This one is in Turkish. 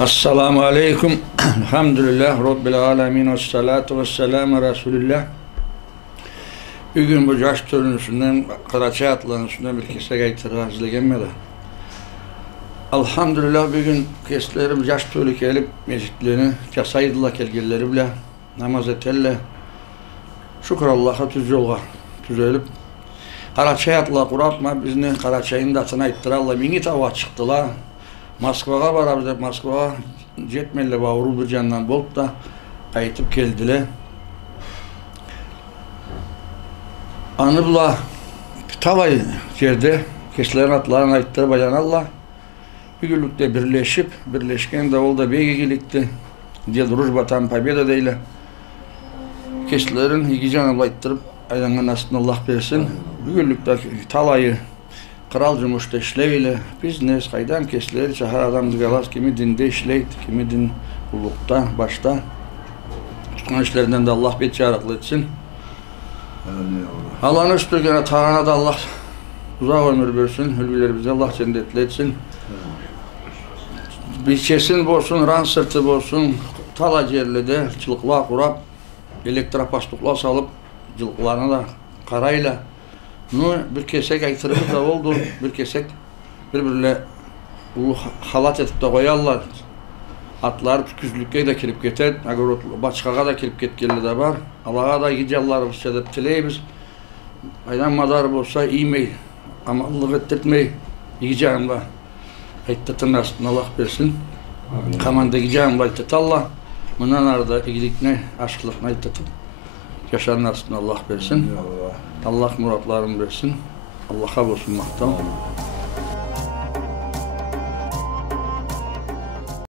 Assalamu alaikum. Elhamdülillah Rabbil alemin. Vessalatu vesselamu Resulillah. Bugün bu yaş törünüsünden, Karaçay atlanısından bir kese gaytırı hazırlayanmadı. Elhamdülillah bugün keslerim yaş törü gelip mecitlerini kasaydılar kelgelleri bile namaz etelle. Şükür Allah'a tüz yolga tüzelip Karaçay atla kuratma bizni Karaçay'ın datına ittiralla bini tava çıktılar. Moskvaga barabız, Moskvaga jetmelle bağırı bir candan bolup da kayıtıp geldiler. Anıbla tavayı yerde keslerin atlarına aittir bayan Allah. Bir günlükte birleşken davulda beygiglikti. Diye duruş batan pabeda değil. Keslerin iki canı aittirip aydangan aslında Allah versin. Bir günlükte talayı Kral Cumhur'da işleyle biz ne kaydan kesleri çahar adamız galas kimi dinde işleyt, kimi din kullukta, başta tutkan işlerinden de Allah bir çağrıklı etsin. Allah'ın üstüne tağına da Allah uzak ömür versin, hülbilerimizi Allah cennetli etsin. Bir kesin bolsun, ran sırtı bolsun, tala cerlede çılıkla kurap, elektrapastukla salıp cılıklarına da karayla bir kesek aytırımız da oldu, bir kesek birbirine halat etip de koyarlar. Atlar küzlükке de kirip getir, başkaga da kirip ketkenli de var. Allah'a da gideceğler sedep tileyimiz. Aydan madar bolsa iymey, amallık ettirtmey, gideceğim var. Ayttatın aslında Allah versin. Kamanda gideceğim var ayttat Allah. Bundan arada iyilikine, aşklıkına ayttatıp yaşanın aslında Allah versin. Allah muratlarını versin. Allah'a olsun mahtam.